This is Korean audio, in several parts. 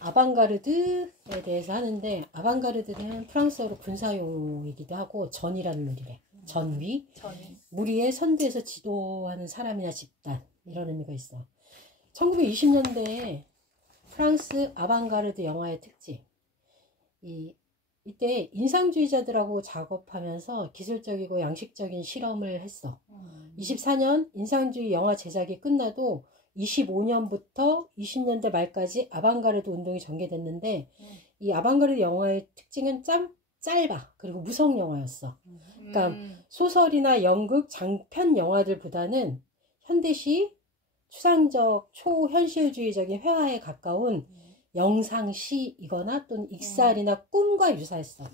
아방가르드에 대해서 하는데, 아방가르드는 프랑스어로 군사용이기도 하고 전이라는 의미래. 전위. 무리의 선두에서 지도하는 사람이나 집단, 이런 의미가 있어. 1920년대에 프랑스 아방가르드 영화의 특징. 이때 인상주의자들하고 작업하면서 기술적이고 양식적인 실험을 했어. 24년 인상주의 영화 제작이 끝나도 25년부터 20년대 말까지 아방가르드 운동이 전개됐는데, 이 아방가르드 영화의 특징은 짧아. 그리고 무성 영화였어. 그러니까 소설이나 연극, 장편 영화들보다는 현대시, 추상적, 초현실주의적인 회화에 가까운 영상시이거나 또는 익살이나 꿈과 유사했어.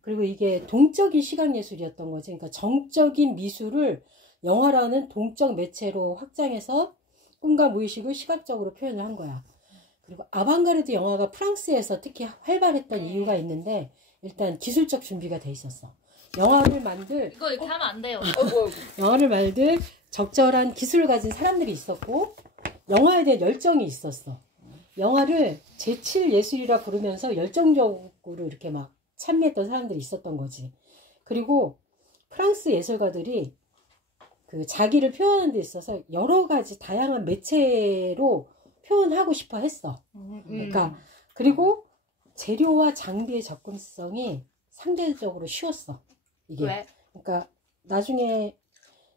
그리고 이게 동적인 시각예술이었던 거지. 그러니까 정적인 미술을 영화라는 동적 매체로 확장해서 꿈과 무의식을 시각적으로 표현을 한 거야. 그리고 아방가르드 영화가 프랑스에서 특히 활발했던 이유가 있는데, 일단 기술적 준비가 돼 있었어. 영화를 만들 이거 이렇게 하면 안 돼요. 영화를 만들 적절한 기술을 가진 사람들이 있었고, 영화에 대한 열정이 있었어. 영화를 제7예술이라 부르면서 열정적으로 이렇게 막 참여했던 사람들이 있었던 거지. 그리고 프랑스 예술가들이 그 자기를 표현하는 데 있어서 여러 가지 다양한 매체로 표현하고 싶어 했어. 그러니까, 그리고 재료와 장비의 접근성이 상대적으로 쉬웠어. 이게. 왜? 그러니까 나중에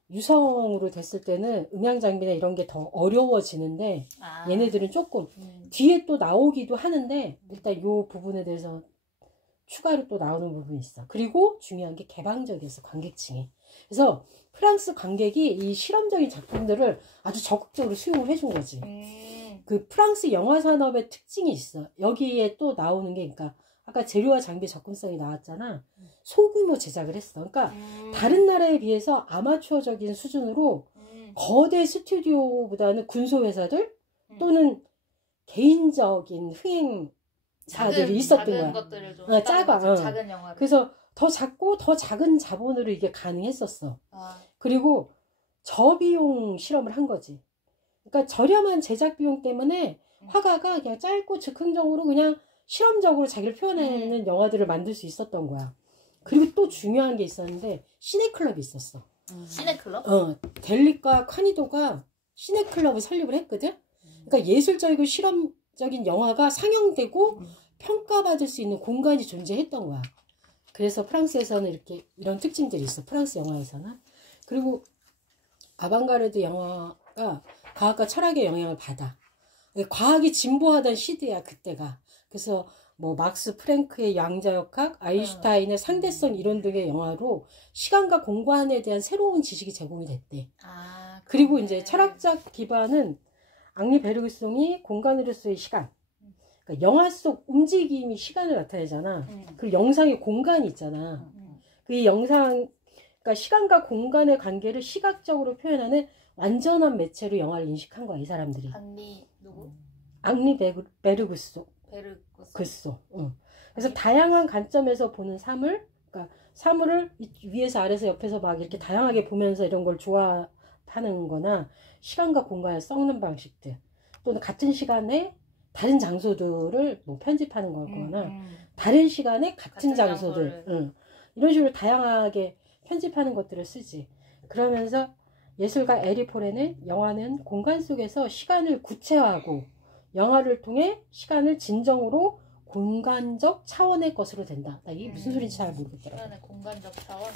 유성으로 됐을 때는 음향 장비나 이런 게 더 어려워지는데, 얘네들은 조금 뒤에 또 나오기도 하는데, 일단 이 부분에 대해서 추가로 또 나오는 부분이 있어. 그리고 중요한 게 개방적이었어, 관객층이. 그래서 프랑스 관객이 이 실험적인 작품들을 아주 적극적으로 수용을 해준 거지. 그 프랑스 영화 산업의 특징이 있어. 여기에 또 나오는 게, 그러니까 아까 재료와 장비 접근성이 나왔잖아. 소규모 제작을 했어. 그러니까 다른 나라에 비해서 아마추어적인 수준으로 거대 스튜디오보다는 군소회사들 또는 개인적인 흥행사들이 있었던 작은 거야. 것들을 좀 작아. 작은 영화. 그래서 더 작고 더 작은 자본으로 이게 가능했었어. 그리고 저비용 실험을 한 거지. 그러니까 저렴한 제작 비용 때문에 화가가 그냥 짧고 즉흥적으로 그냥 실험적으로 자기를 표현하는 영화들을 만들 수 있었던 거야. 그리고 또 중요한 게 있었는데, 시네클럽이 있었어. 시네클럽? 델릭과 카니도가 시네클럽을 설립을 했거든. 그러니까 예술적이고 실험적인 영화가 상영되고 평가받을 수 있는 공간이 존재했던 거야. 그래서 프랑스에서는 이런 특징들이 있어. 프랑스 영화에서는. 그리고 아방가르드 영화가 과학과 철학의 영향을 받아. 과학이 진보하던 시대야, 그때가. 그래서 뭐 막스 프랭크의 양자역학, 아인슈타인의 상대성 이론 등의 영화로 시간과 공간에 대한 새로운 지식이 제공이 됐대. 그리고 이제 철학적 기반은 앙리 베르그송이 공간으로서의 시간. 그러니까 영화 속 움직임이 시간을 나타내잖아. 그리고 영상의 공간이 있잖아. 그 영상, 그러니까 시간과 공간의 관계를 시각적으로 표현하는 완전한 매체로 영화를 인식한 거야, 이 사람들이. 앙리 누구? 앙리 베르그송. 그랬어. 그래서 다양한 관점에서 보는 사물, 그러니까 사물을 위에서 아래서 옆에서 막 이렇게 다양하게 보면서 이런 걸 좋아하는 거나, 시간과 공간을 섞는 방식들, 또는 같은 시간에 다른 장소들을 뭐 편집하는 거거나, 다른 시간에 같은 장소들, 이런 식으로 다양하게 편집하는 것들을 쓰지. 그러면서 예술가 에리 포레는 영화는 공간 속에서 시간을 구체화하고 영화를 통해 시간을 진정으로 공간적 차원의 것으로 된다. 나 이게 무슨 소리인지 잘 모르겠더라. 시간의 공간적 차원?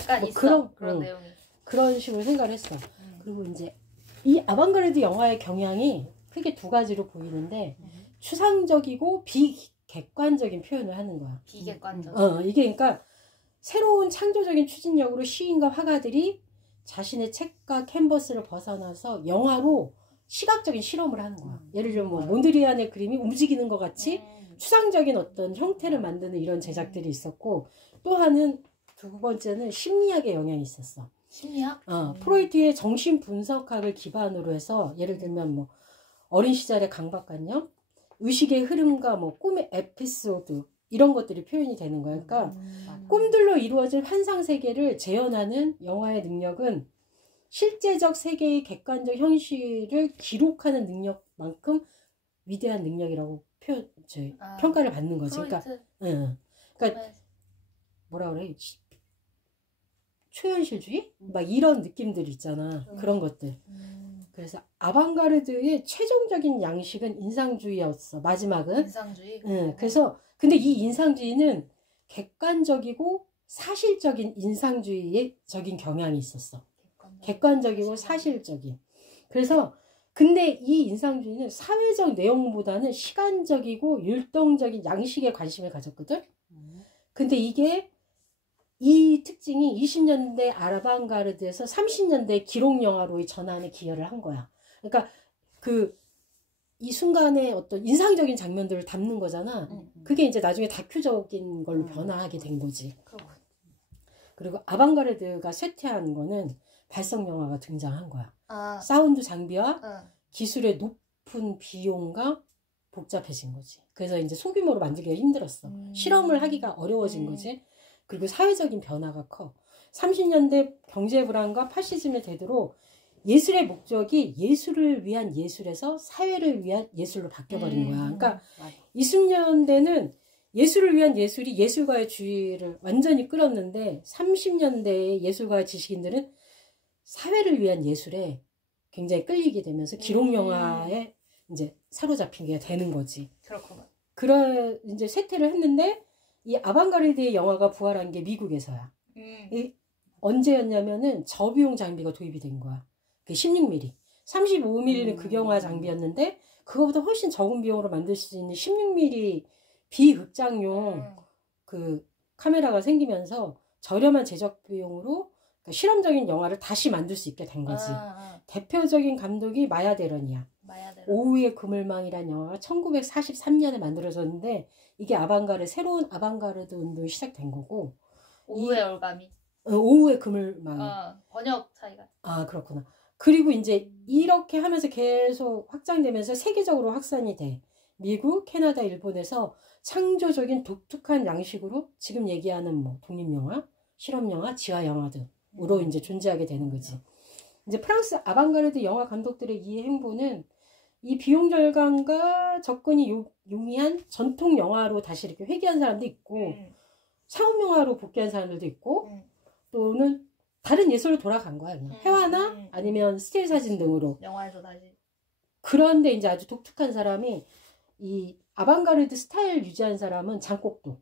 약간 뭐 있어. 그런 내용이. 그런 식으로 생각을 했어. 그리고 이제 이 아방가르드 영화의 경향이 크게 두 가지로 보이는데, 추상적이고 비객관적인 표현을 하는 거야. 비객관적. 이게 그러니까 새로운 창조적인 추진력으로 시인과 화가들이 자신의 책과 캔버스를 벗어나서 영화로 시각적인 실험을 하는 거야. 예를 들면 뭐 몬드리안의 그림이 움직이는 것 같이 추상적인 어떤 형태를 만드는 이런 제작들이 있었고, 또 하나는, 두 번째는 심리학의 영향이 있었어. 심리학? 프로이트의 정신 분석학을 기반으로 해서, 예를 들면 뭐 어린 시절의 강박관념, 의식의 흐름과 뭐 꿈의 에피소드, 이런 것들이 표현이 되는 거야. 그러니까 꿈들로 이루어진 환상 세계를 재현하는 영화의 능력은 실제적 세계의 객관적 현실을 기록하는 능력만큼 위대한 능력이라고 평가를 받는 거지. 그러니까, 프로이트. 그러니까 뭐라 그래? 초현실주의? 막 이런 느낌들 있잖아. 그런 것들. 그래서 아방가르드의 최종적인 양식은 인상주의였어. 마지막은. 인상주의. 그래서 근데 이 인상주의는 객관적이고 사실적인 인상주의적인 경향이 있었어. 객관적이고 사실적인. 그래서 근데 이 인상주의는 사회적 내용보다는 시간적이고 율동적인 양식에 관심을 가졌거든. 근데 이게 이 특징이 20년대 아방가르드에서 30년대 기록 영화로의 전환에 기여를 한 거야. 그러니까 이 순간에 어떤 인상적인 장면들을 담는 거잖아. 그게 이제 나중에 다큐적인 걸로 변화하게 된 거지. 그리고 아방가르드가 쇠퇴한 거는 발성 영화가 등장한 거야. 사운드 장비와 기술의 높은 비용과 복잡해진 거지. 그래서 이제 소규모로 만들기가 힘들었어. 실험을 하기가 어려워진 거지. 그리고 사회적인 변화가 커. 30년대 경제 불안과 파시즘에 되도록 예술의 목적이 예술을 위한 예술에서 사회를 위한 예술로 바뀌어버린 거야. 그러니까 20년대는 예술을 위한 예술이 예술가의 주의를 완전히 끌었는데 30년대의 예술가의 지식인들은 사회를 위한 예술에 굉장히 끌리게 되면서 기록 영화에 이제 사로잡히게 되는 거지. 그렇구나. 이제 쇠퇴를 했는데 이 아방가르드의 영화가 부활한 게 미국에서야. 언제였냐면은 저비용 장비가 도입이 된 거야. 그 16mm. 35mm는 극영화 장비였는데 그거보다 훨씬 적은 비용으로 만들 수 있는 16mm 비극장용 그 카메라가 생기면서 저렴한 제작 비용으로 그러니까 실험적인 영화를 다시 만들 수 있게 된 거지. 대표적인 감독이 마야 데런이야. 오후의 그물망이라는 영화가 1943년에 만들어졌는데 이게 새로운 아방가르드 운동이 시작된 거고. 오후의 얼감이. 오후의 그물망. 번역 차이가. 그렇구나. 그리고 이제 이렇게 하면서 계속 확장되면서 세계적으로 확산이 돼. 미국, 캐나다, 일본에서 창조적인 독특한 양식으로 지금 얘기하는 뭐 독립영화, 실험영화, 지화영화 등으로 이제 존재하게 되는 거지. 이제 프랑스 아방가르드 영화 감독들의 이 행보는 이 비용 절감과 접근이 용이한 전통 영화로 다시 이렇게 회귀한 사람도 있고 상업 영화로 복귀한 사람들도 있고 또는 다른 예술로 돌아간 거야. 그냥 회화나 아니면 스틸 사진 등으로. 영화에서 다시. 그런데 이제 아주 독특한 사람이 이 아방가르드 스타일 유지한 사람은 장곡도.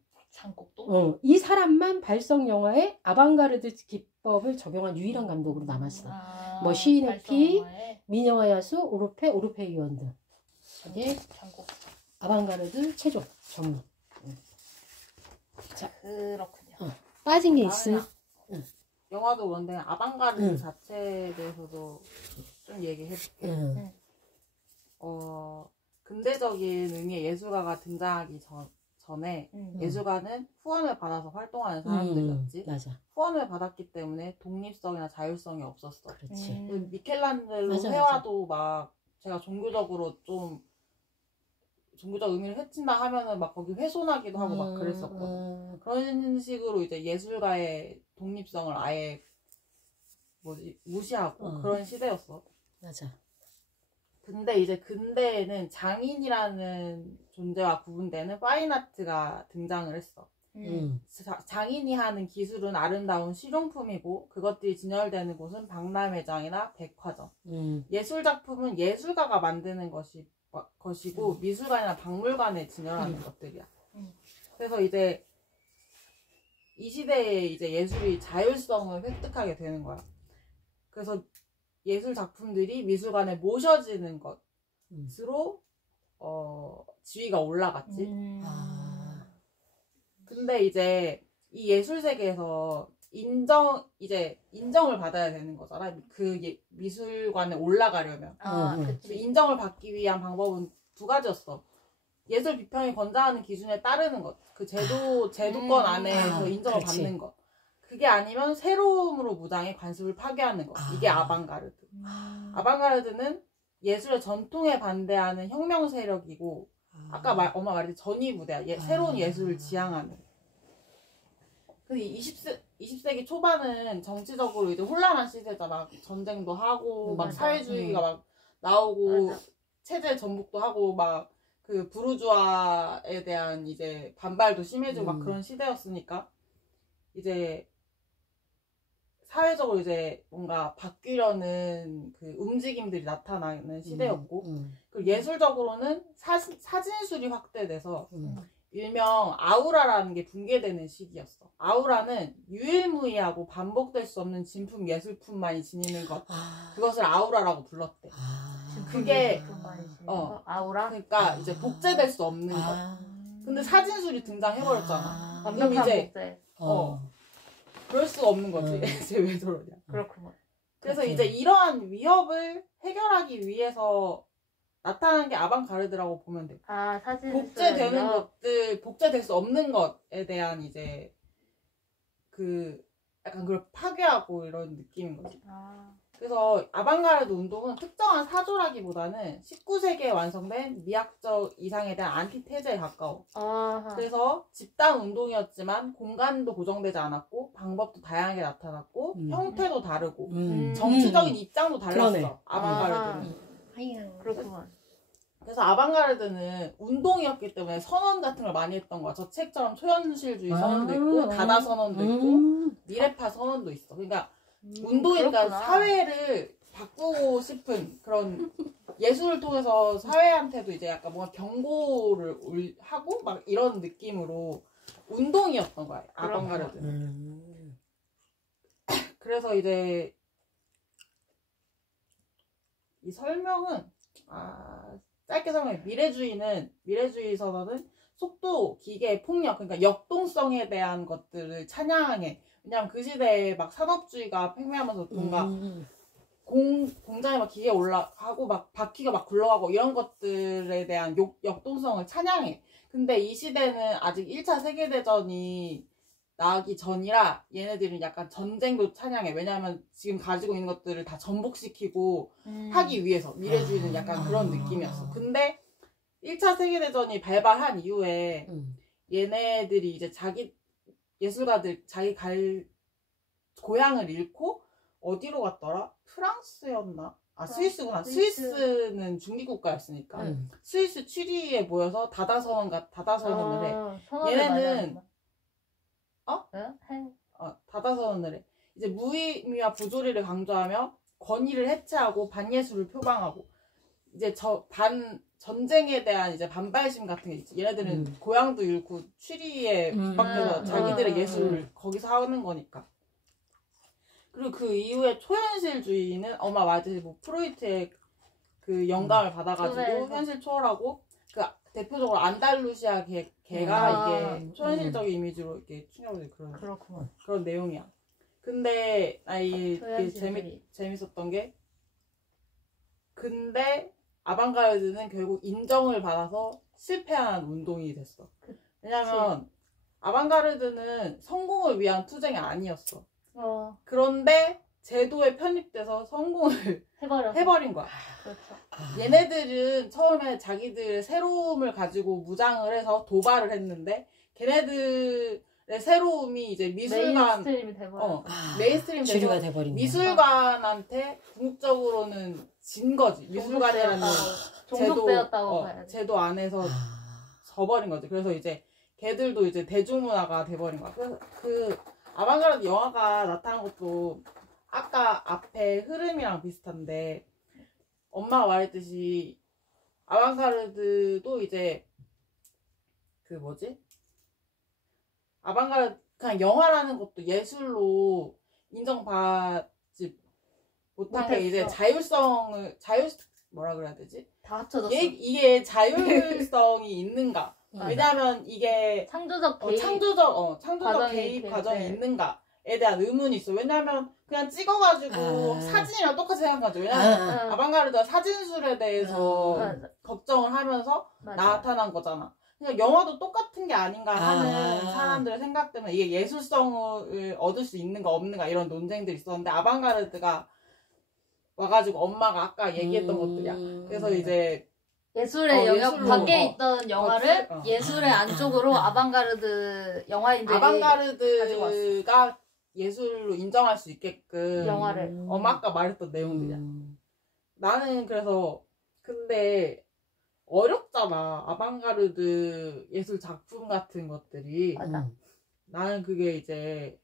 이 사람만 발성 영화에 아방가르드 기법을 적용한 유일한 감독으로 남았어. 뭐 시인의 피, 미녀와 야수, 오르페 유언 등. 이게 아방가르드 최종 전문. 자, 그렇군요. 빠진 게 있으면. 영화도 그런데 아방가르드 자체에 대해서도 좀 얘기해볼게. 근대적인 의미의 예술가가 등장하기 전에 예술가는 후원을 받아서 활동하는 사람들이었지. 맞아. 후원을 받았기 때문에 독립성이나 자율성이 없었어. 그렇지. 미켈란젤로 회화도 막 제가 종교적 의미를 해친다 하면은 막 거기 훼손하기도 하고 막 그랬었거든. 그런 식으로 이제 예술가의 독립성을 아예 무시하고 그런 시대였어. 맞아. 근데 이제 근대에는 장인이라는 존재와 구분되는 파인아트가 등장을 했어. 장인이 하는 기술은 아름다운 실용품이고 그것들이 진열되는 곳은 박람회장이나 백화점. 예술작품은 예술가가 만드는 것이고 미술관이나 박물관에 진열하는 것들이야. 그래서 이제 이 시대에 이제 예술이 자율성을 획득하게 되는 거야. 그래서 예술 작품들이 미술관에 모셔지는 것으로 지위가 올라갔지. 근데 이제 이 예술 세계에서 인정을 받아야 되는 거잖아. 미술관에 올라가려면. 인정을 받기 위한 방법은 두 가지였어. 예술 비평이 권장하는 기준에 따르는 것. 그 제도권 안에서 인정을 받는 것. 그게 아니면 새로움으로 무장해 관습을 파괴하는 것. 이게 아방가르드. 아방가르드는 예술의 전통에 반대하는 혁명 세력이고 아까 엄마 말했듯이 전위부대야. 새로운 예술을 지향하는. 근데 20세기 초반은 정치적으로 이제 혼란한 시대잖아. 전쟁도 하고 막 사회주의가 막 나오고 체제 전복도 하고 막 그 부르주아에 대한 이제 반발도 심해지고 막 그런 시대였으니까 이제 사회적으로 이제 뭔가 바뀌려는 그 움직임들이 나타나는 시대였고 그리고 예술적으로는 사진술이 확대돼서 일명 아우라라는 게 붕괴되는 시기였어. 아우라는 유일무이하고 반복될 수 없는 진품 예술품만이 지니는 것. 그것을 아우라라고 불렀대. 그게 아우라? 그러니까 이제 복제될 수 없는 것. 근데 사진술이 등장해버렸잖아. 그럼 완벽한 이제 복제. 그럴 수가 없는 거지. 이제 왜 저러냐. 그렇구만. 그래서 그렇게. 이제 이러한 위협을 해결하기 위해서 나타난 게 아방가르드라고 보면 돼. 사진 복제되는 것들, 복제될 수 없는 것에 대한 이제 그 약간 그걸 파괴하고 이런 느낌인 거지. 그래서 아방가르드 운동은 특정한 사조라기보다는 19세기에 완성된 미학적 이상에 대한 안티테제에 가까워. 그래서 집단 운동이었지만 공간도 고정되지 않았고 방법도 다양하게 나타났고 형태도 다르고 정치적인 입장도 달랐어. 그러네. 아방가르드는. 그렇구만. 그래서 아방가르드는 운동이었기 때문에 선언 같은 걸 많이 했던 거야. 저 책처럼 초현실주의 선언도 있고 다다 선언도 있고 미래파 선언도 있어. 그러니까 운동이니까 사회를 바꾸고 싶은 그런 예술을 통해서 사회한테도 이제 약간 뭔가 경고를 하고 막 이런 느낌으로 운동이었던 거야. 아방가르드는. 그래서 이제 이 설명은 짧게 설명해. 미래주의 선언은 속도, 기계, 폭력, 그러니까 역동성에 대한 것들을 찬양해. 왜냐면 그 시대에 막 산업주의가 팽배하면서 뭔가 공장에 막 기계 올라가고 막 바퀴가 막 굴러가고 이런 것들에 대한 역동성을 찬양해. 근데 이 시대는 아직 1차 세계대전이 나기 전이라 얘네들은 약간 전쟁도 찬양해. 왜냐면 지금 가지고 있는 것들을 다 전복시키고 하기 위해서 미래주의는 약간 그런 느낌이었어. 근데 1차 세계대전이 발발한 이후에 얘네들이 이제 예술가들 자기 갈 고향을 잃고 어디로 갔더라? 프랑스였나? 스위스구나. 스위스는 중립국가였으니까 스위스 취리에 모여서 다다선언을 해. 얘네는 다다선언을 해. 이제 무의미와 부조리를 강조하며 권위를 해체하고 반예술을 표방하고 이제 전쟁에 대한 이제 반발심 같은 게 있지. 얘네들은 고향도 잃고 취리에 붙박혀서 자기들의 예술을 거기서 하는 거니까. 그리고 그 이후에 초현실주의는 엄마 말했듯이 뭐 프로이트의 그 영감을 받아가지고 현실 초월하고 그 대표적으로 안달루시아 개가 이게 초현실적인 이미지로 이렇게 충격을 그런 내용이야. 근데 이게 재밌었던 게 근데 아방가르드는 결국 인정을 받아서 실패한 운동이 됐어. 왜냐면 아방가르드는 성공을 위한 투쟁이 아니었어. 그런데 제도에 편입돼서 성공을 해버린 거야. 그렇죠. 얘네들은 처음에 자기들 새로움을 가지고 무장을 해서 도발을 했는데 걔네들의 새로움이 이제 메인스트림이 돼버렸어. 메인스트림 주류가 돼서 돼버린 미술관한테 궁극적으로는 진 거지. 미술관이라는 제도 안에서 져버린 거지. 그래서 이제 걔들도 이제 대중문화가 돼버린 거야. 그래서 그 아방가르드 영화가 나타난 것도 아까 앞에 흐름이랑 비슷한데 엄마가 말했듯이 아방가르드도 이제 그 뭐지? 아방가르드 그냥 영화라는 것도 예술로 인정받지 못한 게 이제 뭐라 그래야 되지? 다 합쳐졌어. 이게 자율성이 있는가? 왜냐하면 이게 창조적 개입 과정이 있는가에 대한 의문이 있어. 왜냐하면 그냥 찍어가지고 사진이랑 똑같이 생각하죠. 왜냐하면 아방가르드가 사진술에 대해서 걱정을 하면서 나타난 거잖아. 그냥 영화도 똑같은 게 아닌가 하는 사람들의 생각 때문에 이게 예술성을 얻을 수 있는가 없는가 이런 논쟁들이 있었는데 아방가르드가 와가지고 엄마가 아까 얘기했던 것들이야. 그래서 이제 예술의 영역 밖에 있던 영화를 예술의 안쪽으로 아방가르드 영화인들이 아방가르드가 예술로 인정할 수 있게끔 영화를 엄마 아까 말했던 내용들이야. 나는 그래서 근데 어렵잖아. 아방가르드 예술 작품 같은 것들이. 맞아. 나는 그게 이제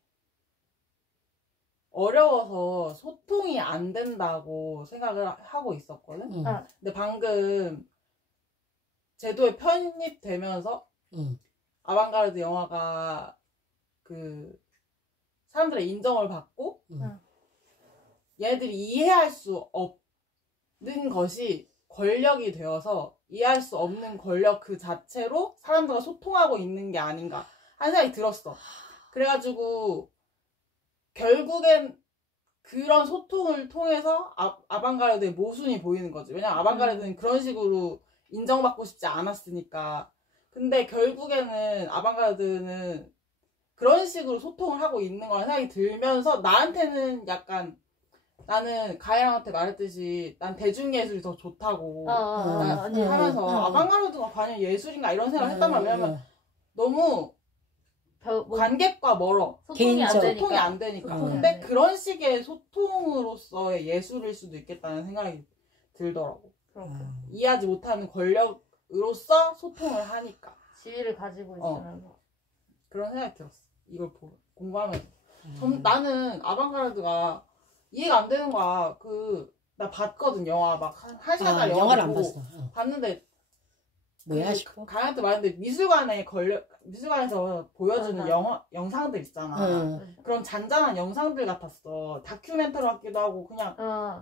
어려워서 소통이 안 된다고 생각을 하고 있었거든. 근데 방금 제도에 편입되면서 아방가르드 영화가 그 사람들의 인정을 받고 얘네들이 이해할 수 없는 것이 권력이 되어서 이해할 수 없는 권력 그 자체로 사람들과 소통하고 있는 게 아닌가 하는 생각이 들었어. 그래가지고 결국엔 그런 소통을 통해서 아방가르드의 모순이 보이는 거지. 왜냐면 아방가르드는 그런 식으로 인정받고 싶지 않았으니까. 근데 결국에는 아방가르드는 그런 식으로 소통을 하고 있는 거라는 생각이 들면서 나한테는 약간 나는 가혜랑한테 말했듯이 난 대중예술이 더 좋다고 하면서 아방가르드가 과연 예술인가 이런 생각을 했단 말이야. 왜냐면 너무 관객과 멀어. 소통이 안 되니까. 근데 그런 식의 소통으로서의 예술일 수도 있겠다는 생각이 들더라고. 이해하지 못하는 권력으로서 소통을 하니까. 지위를 가지고 있으면서. 그런 생각이 들었어. 이걸 공부하면서. 나는 아방가르드가 이해가 안 되는 거야. 나 봤거든, 영화. 막 한 시간짜리 영화를 안 봤어. 봤는데. 뭐야 싶어? 가야한테 말했는데 미술관에서 보여주는 영상들 있잖아. 그런 잔잔한 영상들 같았어. 다큐멘터리 같기도 하고 그냥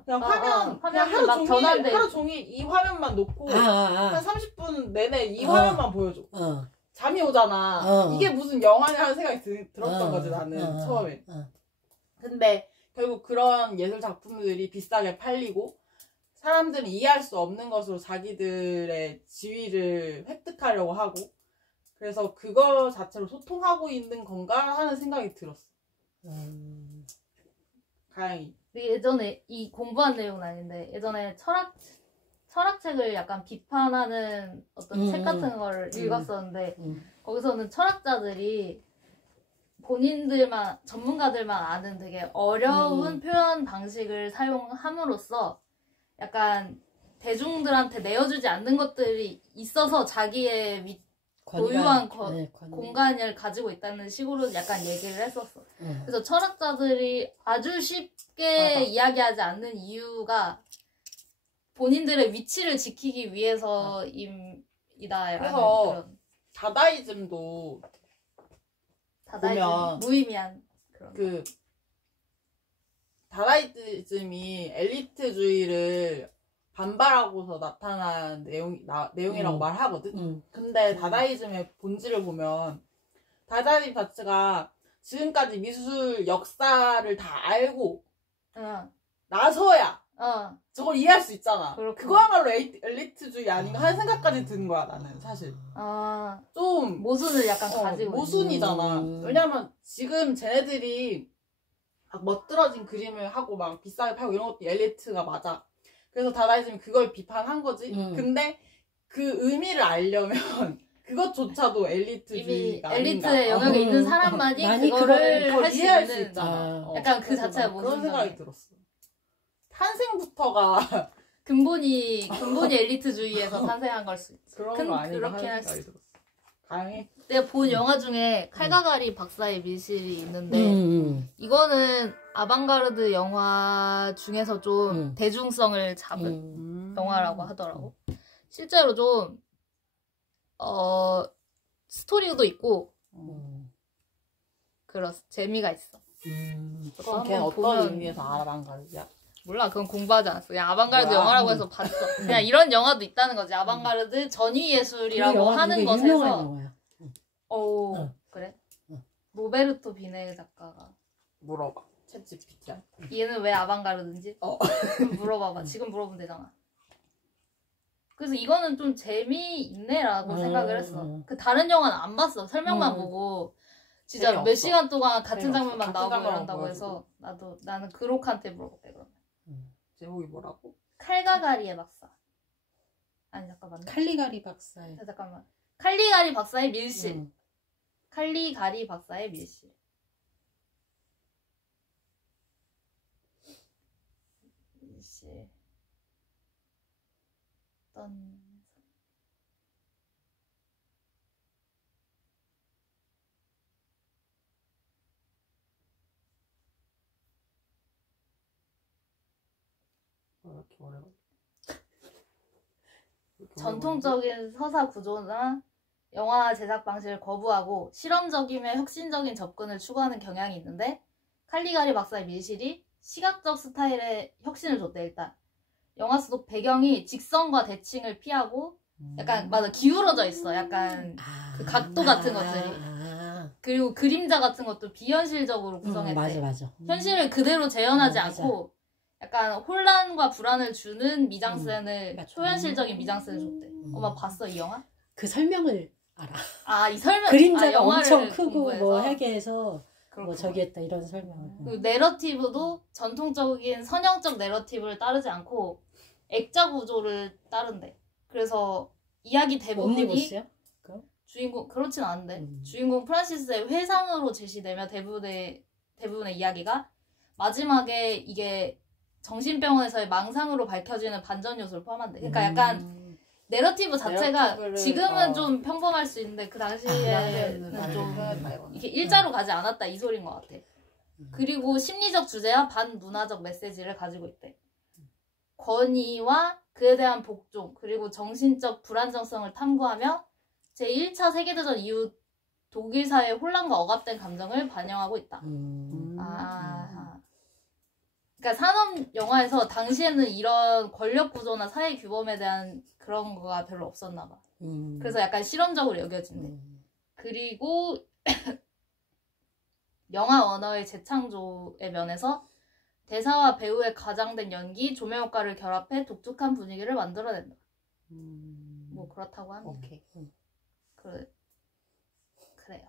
화면 그냥 하루 종일 이 화면만 놓고 한 30분 내내 이 화면만 보여줘. 잠이 오잖아. 이게 무슨 영화냐는 생각이 들었던 거지 나는 처음에. 근데 결국 그런 예술 작품들이 비싸게 팔리고 사람들은 이해할 수 없는 것으로 자기들의 지위를 획득하려고 하고 그래서 그거 자체로 소통하고 있는 건가 하는 생각이 들었어. 가영이. 예전에 이 공부한 내용은 아닌데 예전에 철학책을 약간 비판하는 어떤 책 같은 걸 읽었었는데 거기서는 철학자들이 본인들만 전문가들만 아는 되게 어려운 표현 방식을 사용함으로써 약간 대중들한테 내어주지 않는 것들이 있어서 자기의 고유한 공간을 가지고 있다는 식으로 약간 얘기를 했었어. 그래서 철학자들이 아주 쉽게 이야기하지 않는 이유가 본인들의 위치를 지키기 위해서입니다. 그래서 그런. 다다이즘도 보면 무의미한 그런. 다다이즘이 엘리트주의를 반발하고서 나타난 내용이라고 말하거든. 근데 다다이즘의 본질을 보면 다다이즘 자체가 지금까지 미술 역사를 다 알고 나서야 저걸 이해할 수 있잖아. 그거야말로 엘리트주의 아닌가 하는 생각까지 드는 거야 나는 사실. 좀 모순을 약간 가지고 모순이잖아. 왜냐면 지금 쟤네들이 막 멋들어진 그림을 하고 막 비싸게 팔고 이런 것도 엘리트가 맞아. 그래서 다다이즘이 그걸 비판한 거지. 근데 그 의미를 알려면 그것조차도 엘리트주의가 엘리트의 영역에 있는 사람만이 그거를 할 수 이해할 수 있는 있잖아. 약간 그 자체가 모순. 그런 생각이 들었어. 탄생부터가 근본이 엘리트주의에서 탄생한 걸 수 있지. 그런 거 아닌가 그렇긴 하는 생각이 들었어. 가영이? 내가 본 영화 중에 칼가가리 박사의 밀실이 있는데 이거는 아방가르드 영화 중에서 좀 대중성을 잡은 영화라고 하더라고. 실제로 좀 스토리도 있고 재미가 있어. 그럼 걔는 어떤 의미에서 아방가르드야? 몰라, 그건 공부하지 않았어. 그냥 아방가르드 영화라고 해서 봤어. 그냥 이런 영화도 있다는 거지. 아방가르드 전위 예술이라고 하는 것에서. 그래? 로베르토 비네 작가가 물어봐. 챗GPT한테. 얘는 왜 아방가르드인지? 그럼 물어봐봐. 지금 물어보면 되잖아. 그래서 이거는 좀 재미있네라고 생각을 했어. 그 다른 영화는 안 봤어. 설명만 보고 진짜 몇 시간 동안 같은 장면만 나오고 이런다고 해서 나는 그록한테 물어볼게 그러면. 제목이 뭐라고? 칼가가리의 박사. 아니 잠깐만. 칼리가리 박사의. 잠깐만. 칼리가리 박사의 밀실. 칼리가리 박사의 밀실. 밀실. 왜 이렇게 오래 걸려? 전통적인 서사 구조나 영화 제작 방식을 거부하고 실험적이며 혁신적인 접근을 추구하는 경향이 있는데 칼리가리 박사의 밀실이 시각적 스타일의 혁신을 줬대. 일단 영화 속 배경이 직선과 대칭을 피하고 약간 맞아 기울어져 있어. 약간 그 각도 같은 것들이. 그리고 그림자 같은 것도 비현실적으로 구성했대. 맞아. 현실을 그대로 재현하지 맞아. 않고 약간 혼란과 불안을 주는 미장센을 초현실적인 미장센을 줬대. 엄마 봤어 이 영화? 그 설명을 알아. 아, 이 설명 그림자가 엄청 영화를 크고 공부해서. 뭐 하게 해서 그렇구나. 뭐 저기 했다 이런 설명을. 그 내러티브도 전통적인 선형적 내러티브를 따르지 않고 액자 구조를 따른대. 그래서 이야기 대부분이 옴니버스요? 주인공 그렇진 않은데 주인공 프란시스의 회상으로 제시되며 대부분의 이야기가 마지막에 이게 정신병원에서의 망상으로 밝혀지는 반전 요소를 포함한대. 그러니까 약간 내러티브 자체가 지금은 좀 평범할 수 있는데 그 당시에는 좀 이렇게 일자로 가지 않았다 이 소리인 것 같아. 그리고 심리적 주제와 반문화적 메시지를 가지고 있대. 권위와 그에 대한 복종 그리고 정신적 불안정성을 탐구하며 제1차 세계대전 이후 독일 사회의 혼란과 억압된 감정을 반영하고 있다. 그러니까 산업 영화에서 당시에는 이런 권력 구조나 사회 규범에 대한 그런 거가 별로 없었나 봐. 그래서 약간 실험적으로 여겨진대. 그리고 영화 언어의 재창조의 면에서 대사와 배우의 과장된 연기, 조명 효과를 결합해 독특한 분위기를 만들어낸다. 뭐 그렇다고 합니다. 오케이. 그래요.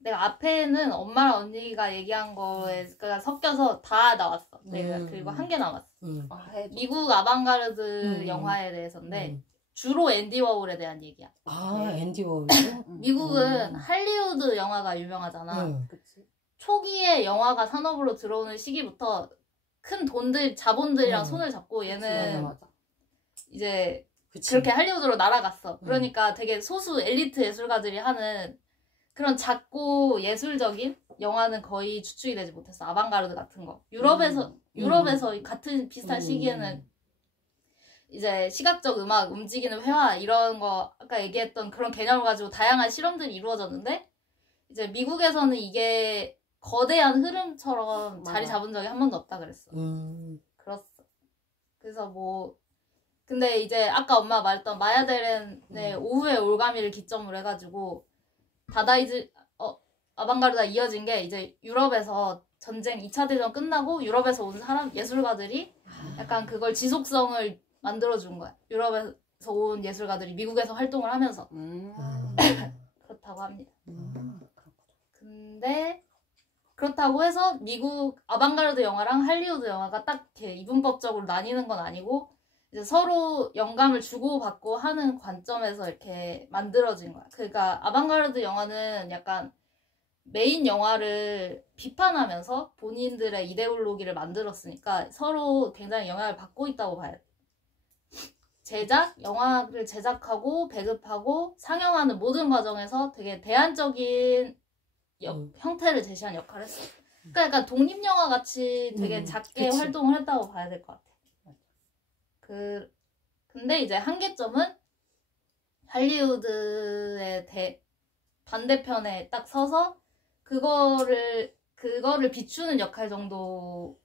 내가 앞에는 엄마랑 언니가 얘기한 거가 섞여서 다 나왔어. 내가 그리고 한 개 남았어. 미국 아방가르드 영화에 대해서인데 주로 앤디 워홀에 대한 얘기야. 앤디 워홀. 미국은 할리우드 영화가 유명하잖아. 초기에 영화가 산업으로 들어오는 시기부터 큰 돈들, 자본들이랑 손을 잡고 얘는 맞아. 이제 그치. 그렇게 할리우드로 날아갔어. 그러니까 되게 소수 엘리트 예술가들이 하는 그런 작고 예술적인 영화는 거의 주축이 되지 못했어. 아방가르드 같은 거. 유럽에서 같은 비슷한 시기에는 이제 시각적 음악, 움직이는 회화 이런 거 아까 얘기했던 그런 개념을 가지고 다양한 실험들이 이루어졌는데 이제 미국에서는 이게 거대한 흐름처럼 자리 잡은 적이 한 번도 없다 그랬어. 그렇어. 그래서 뭐 근데 이제 아까 엄마가 말했던 마야데렌의 오후의 올가미를 기점으로 해가지고 다다이즈 아방가르드가 이어진 게 이제 유럽에서 전쟁 2차 대전 끝나고 유럽에서 온 사람 예술가들이 약간 그걸 지속성을 만들어준 거야. 유럽에서 온 예술가들이 미국에서 활동을 하면서 그렇다고 합니다. 근데 그렇다고 해서 미국 아방가르드 영화랑 할리우드 영화가 딱 이렇게 이분법적으로 나뉘는 건 아니고 이제 서로 영감을 주고받고 하는 관점에서 이렇게 만들어진 거야. 그러니까 아방가르드 영화는 약간 메인 영화를 비판하면서 본인들의 이데올로기를 만들었으니까 서로 굉장히 영향을 받고 있다고 봐야 돼. 영화를 제작하고 배급하고 상영하는 모든 과정에서 되게 대안적인 형태를 제시한 역할을 했어. 그러니까 약간 독립영화 같이 되게 작게 그치. 활동을 했다고 봐야 될 것 같아. 근데 이제 한계점은 할리우드의 반대편에 딱 서서 그거를 비추는 역할 정도로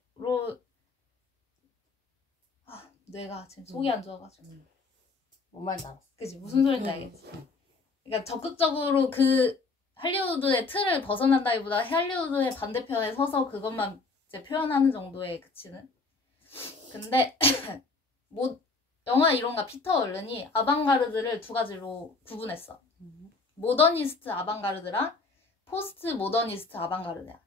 뇌가 지금 속이 안 좋아가지고 뭔 말인지 알았어. 그치 무슨 소린지 알겠지. 그러니까 적극적으로 그 할리우드의 틀을 벗어난다기보다 할리우드의 반대편에 서서 그것만 이제 표현하는 정도에 그치는. 근데 영화 이론가 피터 얼른이 아방가르드를 두 가지로 구분했어. 모더니스트 아방가르드랑 포스트 모더니스트 아방가르드야.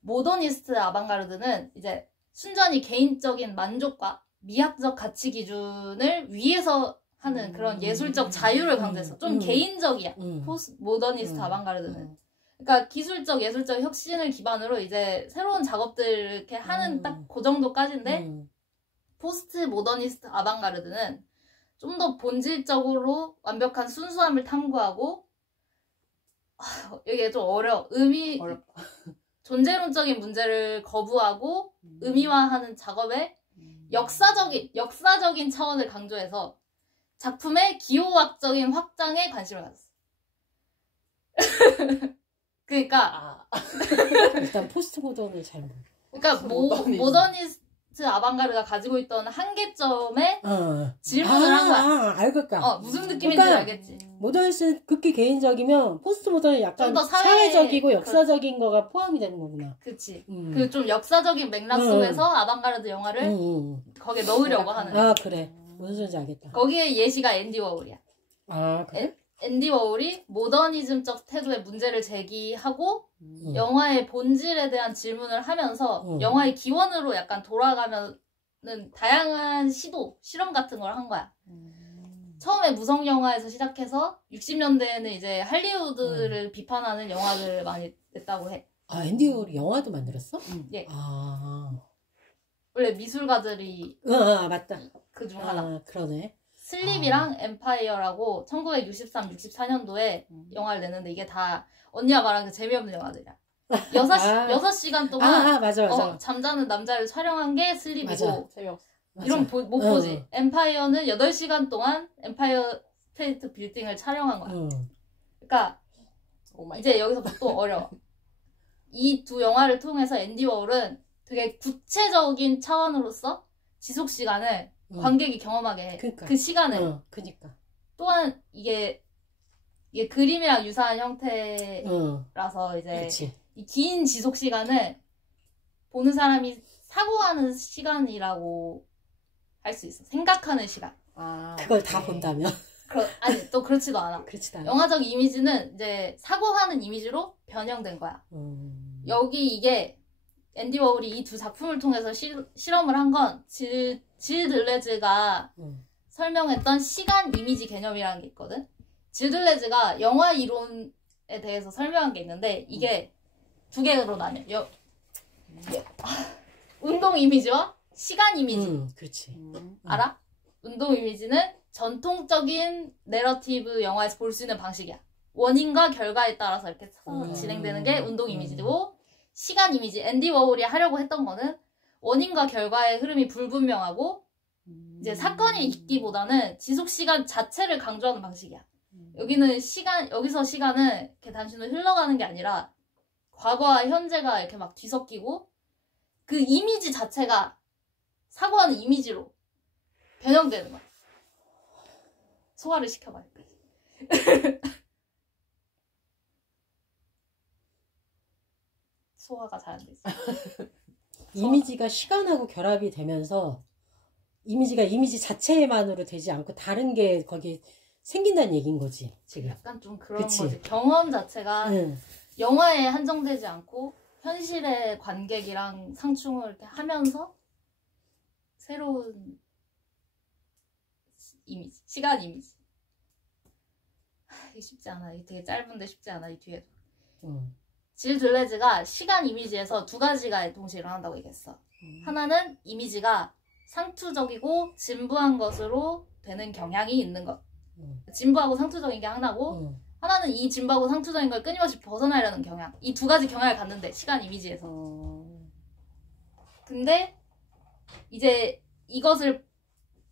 모더니스트 아방가르드는 이제 순전히 개인적인 만족과 미학적 가치 기준을 위해서 하는 그런 예술적 자유를 강조했어. 좀 개인적이야. 포스트 모더니스트 아방가르드는. 그러니까 기술적 예술적 혁신을 기반으로 이제 새로운 작업들을 이렇게 하는 딱 그 정도까지인데 포스트 모더니스트 아방가르드는 좀 더 본질적으로 완벽한 순수함을 탐구하고 이게 좀 어렵다. 존재론적인 문제를 거부하고 의미화하는 작업에 역사적인 차원을 강조해서 작품의 기호학적인 확장에 관심을 가졌어. 그러니까 일단 포스트 모던을 잘 모르. 그러니까 모더니스트 아방가르가 가지고 있던 한계점에 질문을 한 거야. 알겠다. 무슨 느낌인지 그러니까, 알겠지. 모더니스트는 극히 개인적이면 포스트 모던은 약간 더 사회적이고 역사적인 거가 포함이 되는 거구나. 그치. 그 좀 역사적인 맥락 속에서 아방가르드 영화를 거기에 넣으려고 하는. 그래. 무슨 소리인지 알겠다. 거기에 예시가 앤디 워홀이야. 그래? 앤디 워홀이 모더니즘적 태도의 문제를 제기하고 영화의 본질에 대한 질문을 하면서 영화의 기원으로 약간 돌아가면은 다양한 실험 같은 걸 한 거야. 처음에 무성 영화에서 시작해서 60년대에는 이제 할리우드를 비판하는 영화들을 많이 냈다고 해. 앤디 워홀이 영화도 만들었어? 예. 원래 미술가들이 맞다. 그중 하나. 그러네. 슬립이랑 엠파이어라고 1963, 64년도에 영화를 냈는데 이게 다 언니가 말한 그 재미없는 영화들이야. 6시간 동안 맞아. 잠자는 남자를 촬영한 게 슬립이고 맞아. 재미없어. 이런 못 보지. 엠파이어는 8시간 동안 엠파이어 스테이트 빌딩을 촬영한 거야. 그러니까 이제 여기서 또 어려워. 이 두 영화를 통해서 앤디 워홀은 되게 구체적인 차원으로서 지속 시간을 관객이 경험하게 해. 그러니까. 그 시간을. 그러니까. 또한 이게 그림이랑 유사한 형태라서 이제 이 긴 지속 시간을 보는 사람이 사고하는 시간이라고 할 수 있어. 생각하는 시간. 그걸 다 본다면? 아니 또 그렇지도 않아. 영화적 이미지는 이제 사고하는 이미지로 변형된 거야. 여기 이게 앤디 워홀이 이 두 작품을 통해서 실험을 한 건 질 들레즈가 설명했던 시간 이미지 개념이라는 게 있거든. 질 들레즈가 영화 이론에 대해서 설명한 게 있는데 이게 두 개로 나뉘어. 운동 이미지와 시간 이미지. 그렇지. 알아? 운동 이미지는 전통적인 내러티브 영화에서 볼 수 있는 방식이야. 원인과 결과에 따라서 이렇게 진행되는 게 운동 이미지고 시간 이미지. 앤디 워홀이 하려고 했던 거는 원인과 결과의 흐름이 불분명하고 이제 사건이 있기보다는 지속 시간 자체를 강조하는 방식이야. 여기서 시간은 이렇게 단순히 흘러가는 게 아니라 과거와 현재가 이렇게 막 뒤섞이고 그 이미지 자체가 사고하는 이미지로 변형되는 거야. 소화를 시켜봐요. 소화가 잘 안 돼 있어. 이미지가 시간하고 결합이 되면서 이미지가 이미지 자체만으로 되지 않고 다른 게 거기에 생긴다는 얘기인 거지 지금. 약간 좀 그런 거지. 경험 자체가 영화에 한정되지 않고 현실의 관객이랑 상충을 이렇게 하면서 새로운 이미지, 시간 이미지. 이게 쉽지 않아. 이게 되게 짧은데 쉽지 않아. 이 뒤에도. 질 들레즈가 시간 이미지에서 두 가지가 동시에 일어난다고 얘기했어. 하나는 이미지가 상투적이고 진부한 것으로 되는 경향이 있는 것. 진부하고 상투적인 게 하나고 하나는 이 진부하고 상투적인 걸 끊임없이 벗어나려는 경향. 이 두 가지 경향을 갖는데 시간 이미지에서. 근데 이제 이것을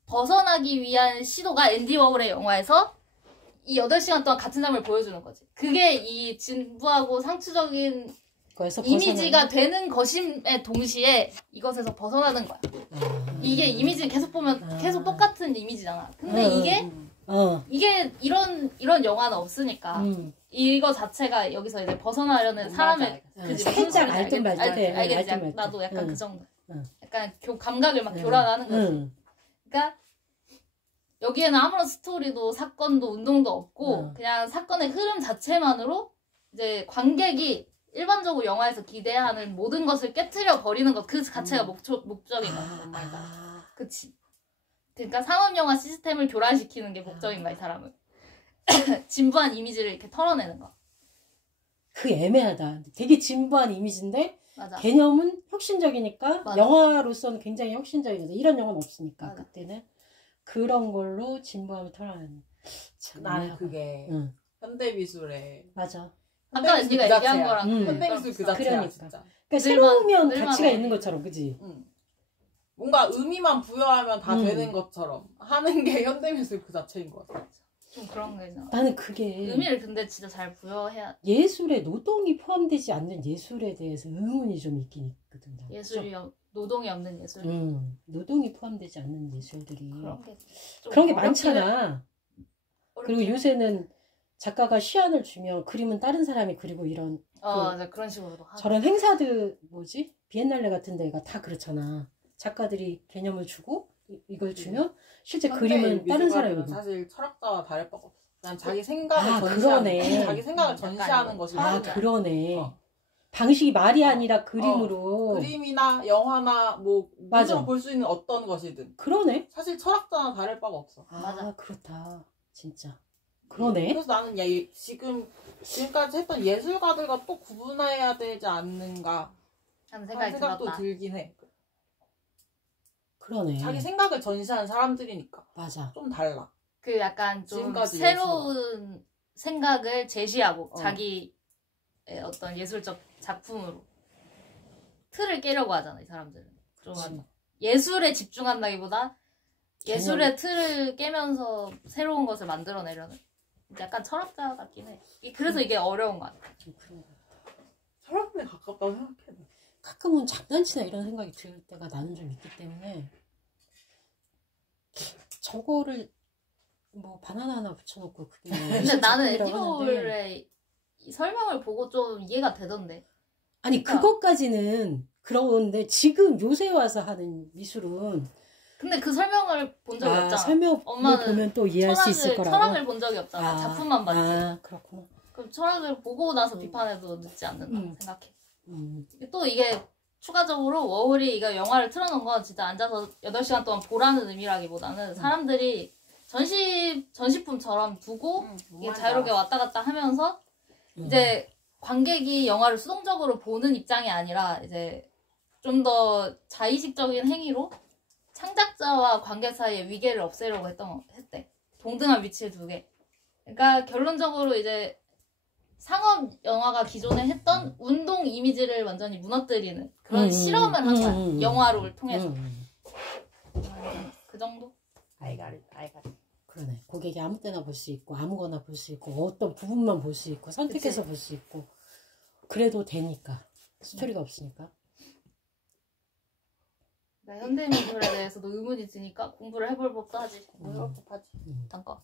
벗어나기 위한 시도가 앤디 워홀의 영화에서 이 8시간 동안 같은 장면을 보여주는 거지. 그게 이 진부하고 상투적인 이미지가 되는 것임에 동시에 이것에서 벗어나는 거야. 이게 이미지는 계속 보면 계속 똑같은 이미지잖아. 근데 이게 이런 영화는 없으니까 이거 자체가 여기서 이제 벗어나려는 사람의 그지 살짝 알든 말든 알겠지. 나도 약간 그 정도. 약간 감각을 막 교란하는 거지. 그러니까 여기에는 아무런 스토리도 사건도 운동도 없고 그냥 사건의 흐름 자체만으로 이제 관객이 일반적으로 영화에서 기대하는 모든 것을 깨트려 버리는 것 그 자체가 목적인 거야. 그치. 그러니까 상업 영화 시스템을 교란시키는 게 목적인 거야, 이 사람은. 진부한 이미지를 이렇게 털어내는 거. 그게 애매하다. 되게 진부한 이미지인데 맞아. 개념은 혁신적이니까 맞아. 영화로서는 굉장히 혁신적이거든. 이런 영화는 없으니까 맞아. 그때는 그런 걸로 진부함을 털어내는. 나는 그게 현대 미술에 맞아. 아까 네가 얘기한 거랑 현대 미술 그 자체야. 그러니까. 그러니까 새로우면 가치가 있는 것처럼, 그지? 뭔가 의미만 부여하면 다 되는 것처럼 하는 게 현대미술 그 자체인 것 같아. 좀 그런 게 있나. 나는 그게 의미를 근데 진짜 잘 부여해야. 예술에 노동이 포함되지 않는 예술에 대해서 의문이 좀 있긴 있거든. 나는. 예술이 노동이 없는 예술. 노동이 포함되지 않는 예술들이 그런 게 많잖아. 그리고 요새는 작가가 시안을 주면 그림은 다른 사람이 그리고 이런 맞아. 그런 식으로도 하고. 저런 행사들 비엔날레 같은 데가 다 그렇잖아. 작가들이 개념을 주고 이걸 주면 실제 그림은 다른 사람이 사실 철학자와 다를 바가 없어. 난 자기 생각을 전시하는 자기 생각을 전시하는 것이 그러네. 방식이 말이 아니라 그림으로 그림이나 영화나 뭐 문으로 볼 수 있는 어떤 것이든 그러네. 사실 철학자와 다를 바가 없어. 맞아. 그렇다. 진짜. 그러네. 그래서 나는 지금까지 했던 예술가들과 또 구분해야 되지 않는가 하는 생각도 들긴 해. 그러네. 자기 생각을 전시하는 사람들이니까. 맞아. 좀 달라. 그 약간 좀 새로운 생각을 제시하고 자기의 어떤 예술적 작품으로 틀을 깨려고 하잖아, 이 사람들은. 좀 예술에 집중한다기보다 예술의 틀을 깨면서 새로운 것을 만들어내려는 약간 철학자 같긴 해. 그래서 이게 어려운 것 같아. 철학에 가깝다고 생각해. 가끔은 장난치나 이런 생각이 들 때가 나는 좀 있기 때문에 저거를 뭐 바나나 하나 붙여놓고 그게 근데 나는 에디볼의 설명을 보고 좀 이해가 되던데. 아니 그것까지는 그런데 지금 요새 와서 하는 미술은 근데 그 설명을 본 적이 없잖아. 설명을 보면 또 이해할 수 있을 거라고. 철학을 본 적이 없잖아. 작품만 봤지. 그렇구나. 그럼 철학을 보고 나서 비판해도 늦지 않는다 생각해. 또 이게 추가적으로 워홀이 이거 영화를 틀어놓은 건 진짜 앉아서 8시간 동안 보라는 의미라기보다는 사람들이 전시품처럼 두고 이게 자유롭게 왔다 갔다 하면서 이제 관객이 영화를 수동적으로 보는 입장이 아니라 이제 좀 더 자의식적인 행위로 창작자와 관객 사이의 위계를 없애려고 했대. 동등한 위치에 두게. 그러니까 결론적으로 이제 상업 영화가 기존에 했던 운동 이미지를 완전히 무너뜨리는 그런 실험을 한 거야. 영화를 통해서. 그 정도? 알가리. 그러네. 고객이 아무 때나 볼 수 있고 아무거나 볼 수 있고 어떤 부분만 볼 수 있고 선택해서 볼 수 있고 그래도 되니까. 스토리가 없으니까. 현대미술에 대해서도 의문이 드니까 공부를 해볼 법도 하지. 해볼 법하지. 잠깐.